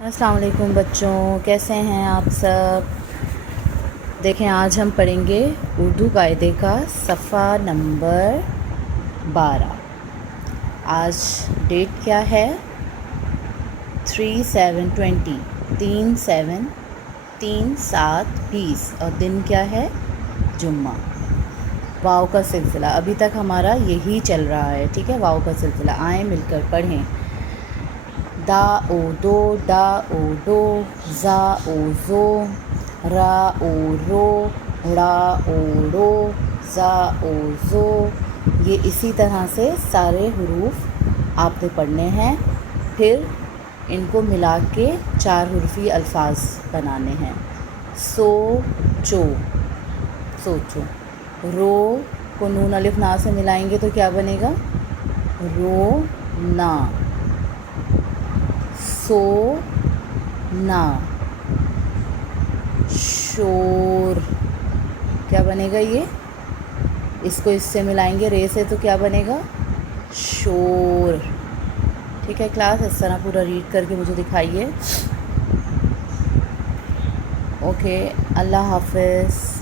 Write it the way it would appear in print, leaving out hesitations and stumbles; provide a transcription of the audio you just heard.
السلام علیکم بچوں، کیسے ہیں آپ سب؟ دیکھیں آج ہم پڑھیں گے اردو قاعدے کا صفحہ نمبر 12۔ آج ڈیٹ کیا ہے؟ 3/7/20، 3/7/20 اور دن کیا ہے؟ جمعہ۔ واؤ کا سلسلہ ابھی تک ہمارا یہی چل رہا ہے، ٹھیک ہے؟ واؤ کا سلسلہ آئیں مل کر پڑھیں۔ دا او دو، ڈا او ڈو، زا او زو، را او رو، ڑا او ڑو، زا او زو۔ یہ اسی طرح سے سارے حروف آپ نے پڑھنے ہیں، پھر ان کو ملا کے 4 حرفی الفاظ بنانے ہیں۔ سو چو، سوچو۔ رو کو نون الف نا سے ملائیں گے تو کیا بنے گا؟ رو نا۔ سو نا۔ شور کیا بنے گا؟ یہ اس کو اس سے ملائیں گے رے سے تو کیا بنے گا؟ شور۔ ٹھیک ہے کلاس، اس طرح پورا ریڈ کر کے مجھے دکھائیے۔ اوکے، اللہ حافظ۔